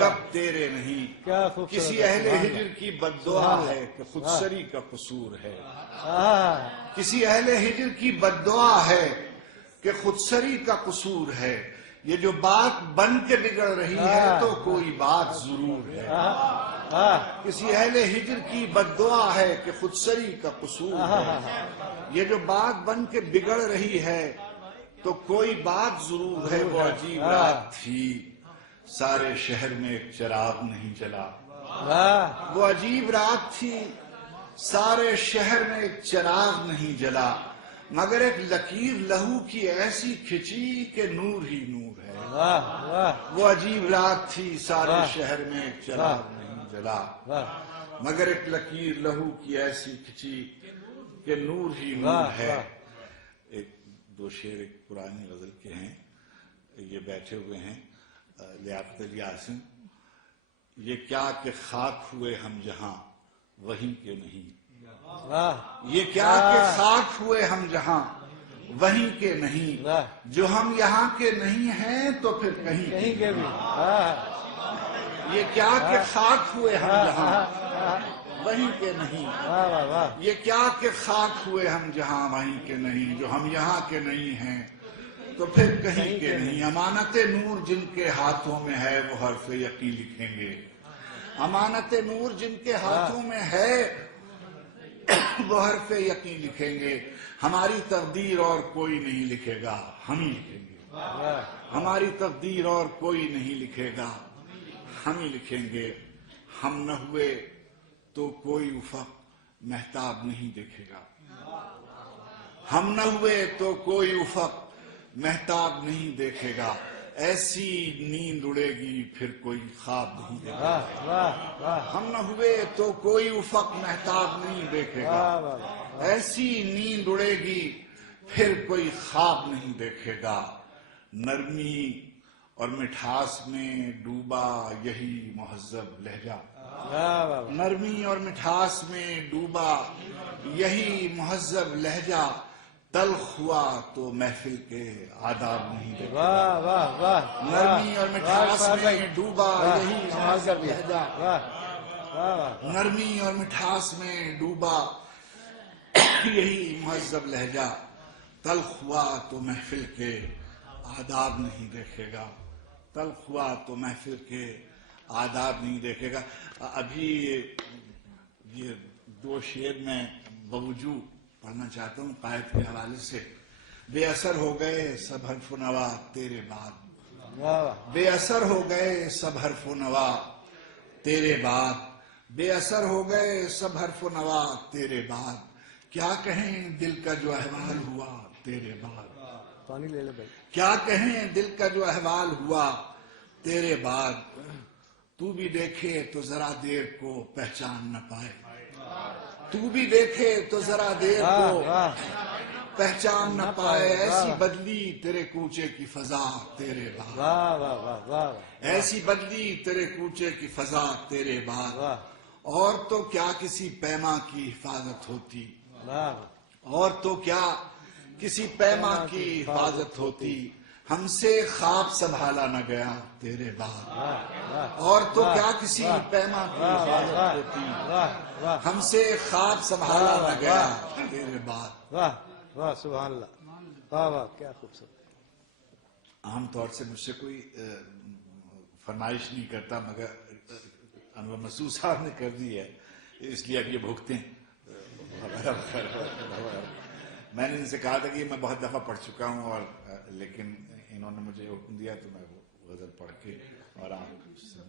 کب تیرے نہیں. کسی اہل ہجر کی بد دعا ہے کہ خود سری کا قصور ہے. کسی اہل ہجر کی بد دعا ہے کہ خود سری کا قصور ہے. یہ جو بات بن کے بگڑ رہی ہے تو کوئی بات ضرور ہے. کسی اہل ہجر کی بد دعا ہے کہ خود سری کا قصور ہے. یہ جو بات بن کے بگڑ رہی ہے تو کوئی بات ضرور ہے. وہ عجیب رات تھی سارے شہر میں ایک چراغ نہیں جلا. وہ عجیب رات تھی سارے شہر میں ایک چراغ نہیں جلا. مگر ایک لکیر لہو کی ایسی کھچی کہ نور ہی نور ہے. وہ عجیب رات تھی سارے شہر میں ایک چراغ نہیں جلا. مگر ایک لکیر لہو کی ایسی کھچی کہ نور ہی نور ہے. ایک دو شعر ایک پرانی غزل کے ہیں. یہ بیٹھے ہوئے ہیں لیاقت علی عاصم. یہ کیا کہ خاک ہوئے ہم جہاں وہیں کے نہیں. یہ کیا کہ خاک ہوئے ہم جہاں وہیں کے نہیں. جو ہم یہاں کے نہیں ہیں تو پھر کہیں کے بھی. یہ کیا کہ خاک ہوئے ہم جہاں وہیں کے نہیں. یہ کیا کہ خاک ہوئے ہم جہاں وہیں کے نہیں. جو ہم یہاں کے نہیں ہیں تو پھر کہیں کے نہیں. امانت نور جن کے ہاتھوں میں ہے وہ حرف یقین لکھیں گے. امانت نور جن کے ہاتھوں میں ہے وہ حرف یقین لکھیں گے. ہماری تقدیر اور کوئی نہیں لکھے گا ہم ہی لکھیں گے. ہماری تقدیر اور کوئی نہیں لکھے گا ہم ہی لکھیں گے. ہم نہ ہوئے تو کوئی افق مہتاب نہیں دیکھے گا. ہم نہ ہوئے تو کوئی افق مہتاب نہیں دیکھے گا. ایسی نیند اڑے گی پھر کوئی خواب نہیں دیکھے گا. ہم نہ ہوئے تو کوئی افق مہتاب نہیں دیکھے گا. ایسی نیند اڑے گی پھر کوئی خواب نہیں دیکھے گا. نرمی اور مٹھاس میں ڈوبا یہی مہذب لہجہ. نرمی اور مٹھاس میں ڈوبا یہی مہذب لہجہ. تلخ ہوا تو محفل کے آداب نہیں دیکھے گا. نرمی اور مٹھاس میں ڈوبا یہی مہذب لہجہ. نرمی اور مٹھاس میں ڈوبا یہی مہذب لہجہ. تلخ ہوا تو محفل کے آداب نہیں دیکھے گا. تلخ ہوا تو محفل کے آداب نہیں دیکھے گا. ابھی یہ دو شعر میں بوجو پڑھنا چاہتا ہوں قائد کے حوالے سے. بے اثر ہو گئے سب حرف و نوا تیرے بعد. بے اثر ہو گئے سب حرف و نوا تیرے بعد. بے اثر ہو گئے سب حرف و نوا تیرے بعد. کیا کہیں دل کا جو احوال ہوا تیرے بعد. پانی لے لے بھائی. کیا کہیں دل کا جو احوال ہوا تیرے بعد. تو بھی دیکھے تو ذرا دیر کو پہچان نہ پائے. تو بھی دیکھے تو ذرا دیر کو پہچان نہ پائے. ایسی بدلی تیرے کوچے کی فضا تیرے بعد. ایسی بدلی تیرے کوچے کی فضا تیرے بعد. اور تو کیا کسی پیما کی حفاظت ہوتی. اور تو کیا کسی پیما کی حفاظت ہوتی. ہم سے خواب سنبھالا نہ گیا تیرے بعد. اور تو کیا کسی پیما کی حفاظت ہوتی. ہم سے خواب سنبھالا نہ گیا تیرے بعد. واہ واہ سبحان اللہ. واہ واہ کیا خوبصورت. عام طور سے مجھ سے کوئی فرمائش نہیں کرتا مگر انور مسعود صاحب نے کر دی ہے اس لیے اب یہ بھگتے ہیں. میں نے ان سے کہا تھا کہ میں بہت دفعہ پڑھ چکا ہوں اور لیکن انہوں نے مجھے حکم دیا تو میں وہ غزل پڑھ کے اور آپ سے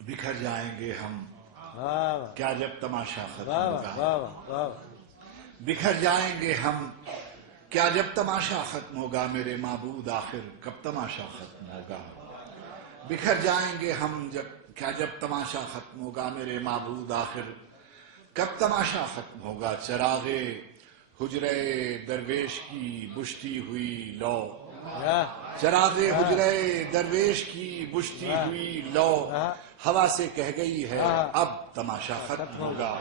بکھر جائیں گے ہم کیا جب تماشا ختم ہوگا. بکھر جائیں گے ہم کیا جب تماشا ختم ہوگا. میرے معبود آخر کب تماشا ختم ہوگا. بکھر جائیں گے ہم کیا جب تماشا ختم ہوگا. میرے معبود آخر کب تماشا ختم ہوگا. چراغ حجرے درویش کی بجھتی ہوئی لو. چراغ حجرے درویش کی بجھتی ہوئی لو. ہوا سے کہہ گئی ہے اب تماشا ختم ہوگا.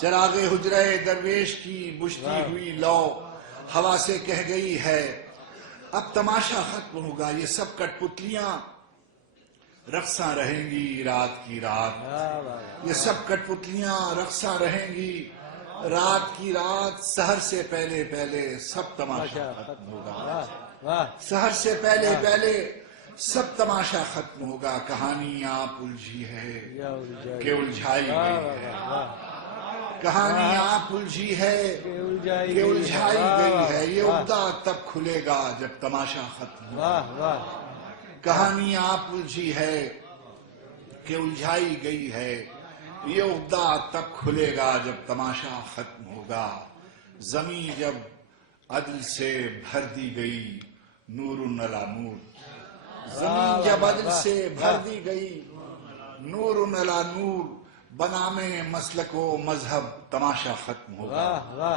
چراغ حجرے درویش کی بجھتی ہوئی لو. ہوا سے کہہ گئی ہے اب تماشا ختم ہوگا، یہ سب کٹ پتلیاں رقصاں رہیں گی رات کی رات، یہ سب کٹ پتلیاں رقصاں رہیں گی رات کی رات، سحر سے پہلے پہلے سب تماشا ختم ہوگا، سحر سے پہلے پہلے سب تماشا ختم ہوگا، کہانی آپ الجھی ہے کہ الجھائی گئی ہے، کہانی آپ الجھی ہے کہ الجھائی گئی ہے، یہ عقدہ تب کھلے گا جب تماشا ختم ہوگا، کہانی آپ الجھی ہے کہ الجھائی گئی ہے، یہ عقدہ تب کھلے گا جب تماشا ختم ہوگا، زمین جب عدل سے بھر دی گئی نور علی نور، زمین جب عدل سے بھر دی گئی نور علی نور، بنامے مسلک و مذہب تماشا ختم ہوگا،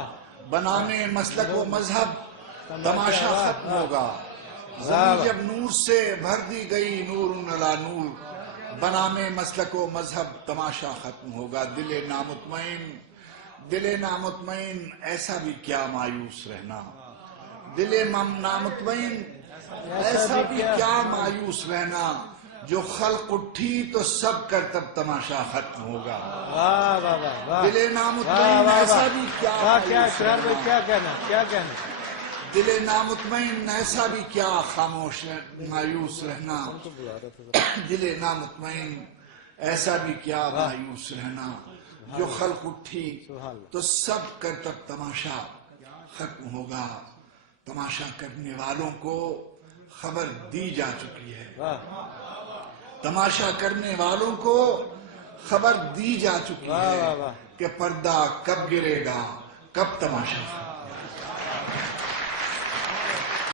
بنامے مسلک و مذہب تماشا ختم ہوگا، زمین جب نور سے بھر دی گئی نور علی نور، بنامے مسلک و مذہب تماشا ختم ہوگا، دل نامطمئن ایسا بھی کیا مایوس رہنا، دل نامطمئن ایسا بھی کیا مایوس رہنا، جو خلق اٹھی تو سب کر تب تماشا ختم ہوگا، دل نامطمئن ایسا بھی کیا مایوس رہنا، کیا کہنا دل نامطمئن ایسا بھی کیا خاموش مایوس رہنا، دل نامطمئن ایسا بھی کیا مایوس رہنا، جو خلق اٹھی تو سب کر تب تماشا ختم ہوگا، تماشا کرنے والوں کو خبر دی جا چکی ہے، تماشا کرنے والوں کو خبر دی جا چکی ہے کہ پردہ کب گرے گا، کب تماشا